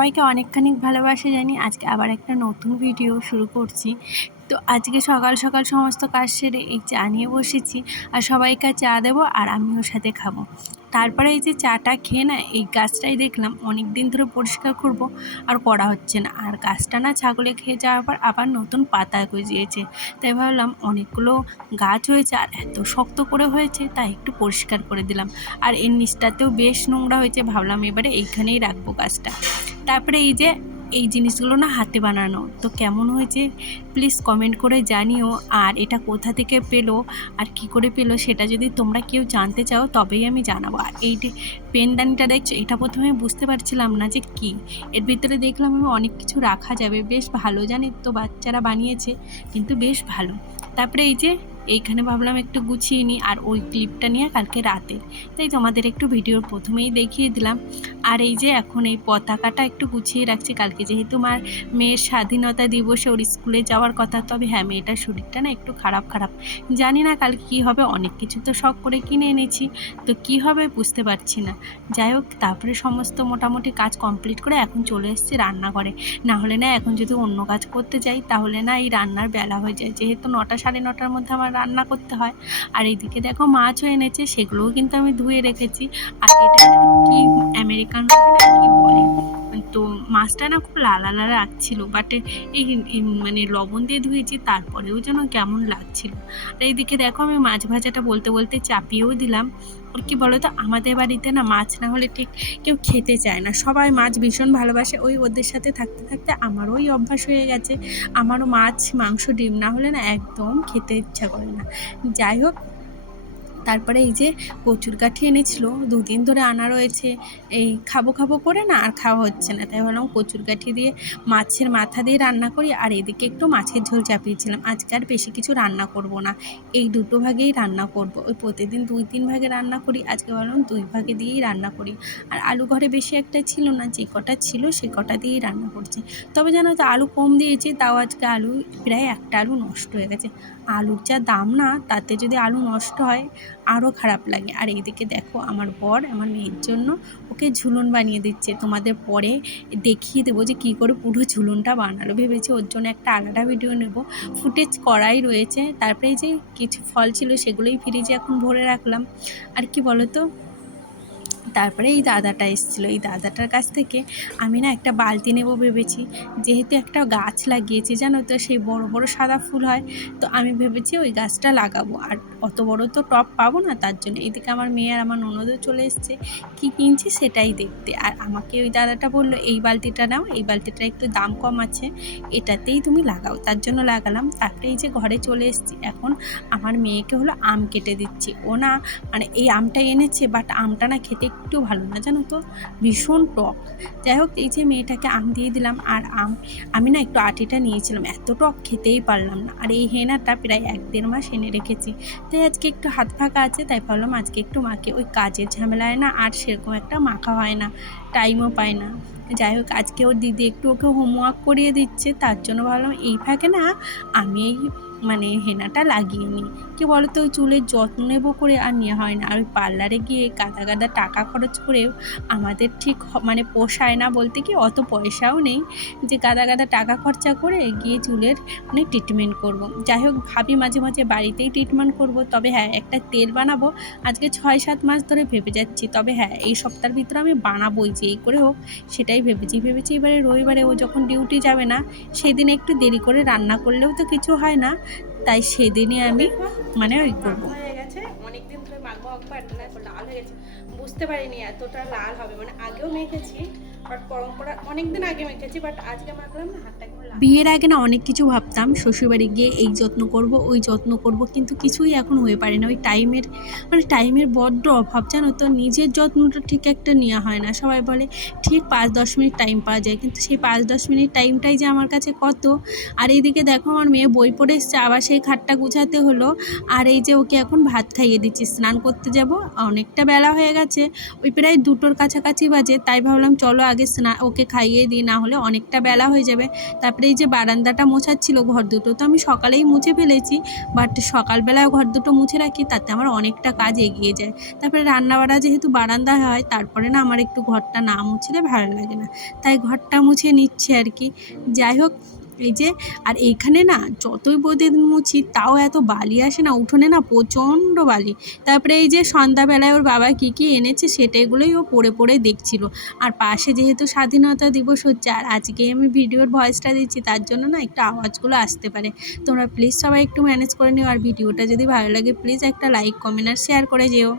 সবাইকে অনেকখানি ভালোবাসে জানি আজকে আবার একটা নতুন ভিডিও শুরু করছি। তো আজকে সকাল সকাল সমস্ত কাজ সেরে এই চা নিয়ে বসেছি আর সবাইকে চা দেবো আর আমিও সাথে খাব। তারপরে এই যে চাটা খেয়ে না এই গাছটাই দেখলাম অনেক দিন ধরে পরিষ্কার করব আর করা হচ্ছে না। আর গাছটা না ছাগলে খেয়ে যাওয়ার পর আবার নতুন পাতা গজিয়েছে। তাই ভাবলাম অনেকগুলো গাছ হয়েছে আর এত শক্ত করে হয়েছে তাই একটু পরিষ্কার করে দিলাম। আর এর নিচটাতেও বেশ নোংরা হয়েছে, ভাবলাম এবারে এইখানেই রাখব গাছটা। তারপরে এই যে এই জিনিসগুলো না হাতে বানানো। তো কেমন হয়েছে? প্লিজ কমেন্ট করে জানিও। আর এটা কোথা থেকে পেল? আর কি করে পেল? সেটা যদি তোমরা কেউ জানতে চাও, তবেই আমি জানাব। আর এই পেনদানিটা দেখছ, এটা প্রথমে বুঝতে পারছিলাম না যে কি। এর ভিতরে দেখলাম আমি অনেক কিছু রাখা যাবে। বেশ ভালো জানি তো বাচ্চারা বানিয়েছে, কিন্তু বেশ ভালো। তারপরে এই যে এইখানে ভাবলাম একটু গুছিয়ে নিই আর ওই ক্লিপটা নিয়ে কালকে রাতে। তাই তোমাদের একটু ভিডিওর প্রথমেই দেখিয়ে দিলাম। আর এই যে এখন এই পতাকাটা একটু গুছিয়ে রাখছি। কালকে যেহেতু আমার মেয়ের স্বাধীনতা দিবসে ওর স্কুলে যাওয়ার কথা, তবে হ্যাঁ মেয়েটার শরীরটা না একটু খারাপ খারাপ। জানি না কালকে কী হবে, অনেক কিছু তো শখ করে কিনে এনেছি। তো কি হবে বুঝতে পারছি না। যাই হোক, তারপরে সমস্ত মোটামুটি কাজ কমপ্লিট করে এখন চলে এসেছি রান্নাঘরে। না হলে না এখন যদি অন্য কাজ করতে যাই, তাহলে না এই রান্নার বেলা হয়ে যায়। যেহেতু নটা সাড়ে নটার মধ্যে আমার রান্না করতে হয়। আর এইদিকে দেখো মাছও এনেছে, সেগুলোও কিন্তু আমি ধুয়ে রেখেছি। আর এটা কি আমেরিকান কি বলে? তো মাছটা না খুব লালা লালা লাগছিল বাট এই মানে লবণ দিয়ে ধুয়েছি, তারপরেও যেন কেমন লাগছিল। আর এইদিকে দেখো আমি মাছ ভাজাটা বলতে বলতে চাপিয়েও দিলাম। আর কি বলো তো আমাদের বাড়িতে না মাছ না হলে ঠিক কেউ খেতে চায় না। সবাই মাছ ভীষণ ভালোবাসে, ওই ওদের সাথে থাকতে থাকতে আমারও ওই অভ্যাস হয়ে গেছে। আমারও মাছ, মাংস, ডিম না হলে না একদম খেতে ইচ্ছা করে না। যাই হোক তারপরে এই যে কচুর কাঠি এনেছিল, দুদিন ধরে আনা রয়েছে। এই খাব খাব করে না আর খাওয়া হচ্ছে না। তাই ভাবলাম কচুর কাঠি দিয়ে মাছের মাথা দিয়ে রান্না করি, আর এদিকে একটু মাছের ঝোল চাপিয়েছিলাম। আজকে আর বেশি কিছু রান্না করব না। এই দুটো ভাগেই রান্না করব। ওই প্রতিদিন দুই তিন ভাগে রান্না করি। আজকে ভাবলাম দুই ভাগে দিয়েই রান্না করি। আর আলু ঘরে বেশি একটা ছিল না, যে কটা ছিল সে কটা দিয়েই রান্না করছি। তবে জানো তো, আলু কম দিয়েছি, তাও আজকে আলু প্রায় একটা আলু নষ্ট হয়ে গেছে। আলুর যা দাম না, তাতে যদি আলু নষ্ট হয় আরও খারাপ লাগে। আর এইদিকে দেখো আমার বর আমার মেয়ের জন্য ওকে ঝুলন বানিয়ে দিচ্ছে। তোমাদের পরে দেখিয়ে দেবো যে কী করে পুরো ঝুলনটা বানালো। ভেবেছি ওর জন্য একটা আলাদা ভিডিও নেব। ফুটেজ করাই রয়েছে। তারপরে যে কিছু ফল ছিল সেগুলোই ফ্রিজে এখন ভরে রাখলাম। আর কি বলো তো তারপরে এই দাদাটা এসেছিল। এই দাদাটার কাছ থেকে আমি না একটা বালতি নেব ভেবেছি। যেহেতু একটা গাছ লাগিয়েছি, জানো তো, সেই বড় বড় সাদা ফুল হয়, তো আমি ভেবেছি ওই গাছটা লাগাবো। আর অত বড় তো টপ পাবো না, তার জন্য এদিকে আমার মেয়ে আর আমার ননদও চলে এসছে। কি কিনছি সেটাই দেখতে। আর আমাকে ওই দাদাটা বলল, এই বালতিটা নাও, এই বালতিটা একটু দাম কম আছে, এটাতেই তুমি লাগাও। তার জন্য লাগালাম। তারপরে এই যে ঘরে চলে এসেছি। এখন আমার মেয়েকে হলো আম কেটে দিচ্ছি। ও না মানে এই আমটা এনেছে বাট আমটা না খেতে একটু ভালো না, জানো তো? ভীষণ টক। যাই হোক, এই যে মেয়েটাকে আম দিয়ে দিলাম, আর আম, আমি না একটু আটিটা নিয়েছিলাম, এত টক খেতেই পারলাম না। আর এই হেনাটা প্রায় এক দেড় মাস এনে রেখেছি। তাই আজকে একটু হাত ফাঁকা আছে, তাই ভাবলাম আজকে একটু মাকে, ওই কাজের ঝামেলায় না আর সেরকম একটা মাখা হয় না টাইমও পায় না। যাই হোক, আজকে ওর দিদি একটু ওকে হোমওয়ার্ক করিয়ে দিচ্ছে, তার জন্য ভাবলাম এই ফাঁকে না আমি এই মানে হেনাটা লাগিয়ে নিই। কি বলতো, ওই চুলের যত্ন নেব করে আর নেওয়া হয় না। আর ওই পার্লারে গিয়ে গাদা গাদা টাকা খরচ করেও আমাদের ঠিক মানে পোষায় না বলতে কি, অত পয়সাও নেই যে গাদা গাদা টাকা খরচা করে গিয়ে চুলের মানে ট্রিটমেন্ট করব। যাই হোক, ভাবি মাঝে মাঝে বাড়িতেই ট্রিটমেন্ট করব। তবে হ্যাঁ একটা তেল বানাবো। আজকে ছয় সাত মাস ধরে ভেবে যাচ্ছি। তবে হ্যাঁ এই সপ্তাহের ভিতরে আমি বানাবোই যে এই করে হোক সেটাই ভেবেছি ভেবেছি এবারে রবিবারে ও যখন ডিউটি যাবে না সেদিন একটু দেরি করে রান্না করলেও তো কিছু হয় না তাই সেদিনই আমি মানে ওই করব। হয়ে অনেকদিন ধরে মাখবো মাখবো লাল হয়ে গেছে বুঝতে পারিনি এতটা লাল হবে মানে আগেও মেখেছি পরম্পরা আগে বিয়ের আগে না অনেক কিছু ভাবতাম, শ্বশুরবাড়ি গিয়ে এই যত্ন করব, ওই যত্ন করব, কিন্তু কিছুই এখন হয়ে পারে না। ওই টাইমের মানে টাইমের বড্ড অভাব, জানো তো, নিজের যত্নটা ঠিক একটা নেওয়া হয় না। সবাই বলে, ঠিক পাঁচ দশ মিনিট টাইম পাওয়া যায়। কিন্তু সেই পাঁচ দশ মিনিট টাইমটাই যে আমার কাছে কত? আর এইদিকে দেখো, আমার মেয়ে বই পড়ে এসছে, আবার সেই খাটটা গুছাতে হলো। আর এই যে ওকে এখন ভাত খাইয়ে দিচ্ছি, স্নান করতে যাব, অনেকটা বেলা হয়ে গেছে, ওই প্রায় দুটোর কাছাকাছি বাজে, তাই ভাবলাম, চলো আগে স্না ওকে খাইয়ে দিই, না হলে অনেকটা বেলা হয়ে যাবে। তারপরে তারপরে এই যে বারান্দাটা মোছাচ্ছিল ঘর দুটো, তো আমি সকালেই মুছে ফেলেছি। বাট সকালবেলায় ঘর দুটো মুছে রাখি, তাতে আমার অনেকটা কাজ এগিয়ে যায়। তারপরে রান্নাবাড়া যেহেতু বারান্দা হয়, তারপরে না আমার একটু ঘরটা না মুছলে ভালো লাগে না। তাই ঘরটা মুছে নিচ্ছে আর কি। যাই হোক এই যে, আর এইখানে না যতই প্রতিদিন মুছি, তাও এত বালি আসে না, উঠোনে না প্রচণ্ড বালি। তারপরে এই যে সন্ধ্যাবেলায় ওর বাবা কী কী এনেছে সেটাগুলোই ও পড়ে পড়ে দেখছিল। আর পাশে যেহেতু স্বাধীনতা দিবস হচ্ছে, আর আজকে আমি ভিডিওর ভয়েসটা দিচ্ছি, তার জন্য না একটু আওয়াজগুলো আসতে পারে। তোমরা প্লিজ সবাই একটু ম্যানেজ করে নিও, আর ভিডিওটা যদি ভালো লাগে প্লিজ একটা লাইক কমেন্ট আর শেয়ার করে যেও।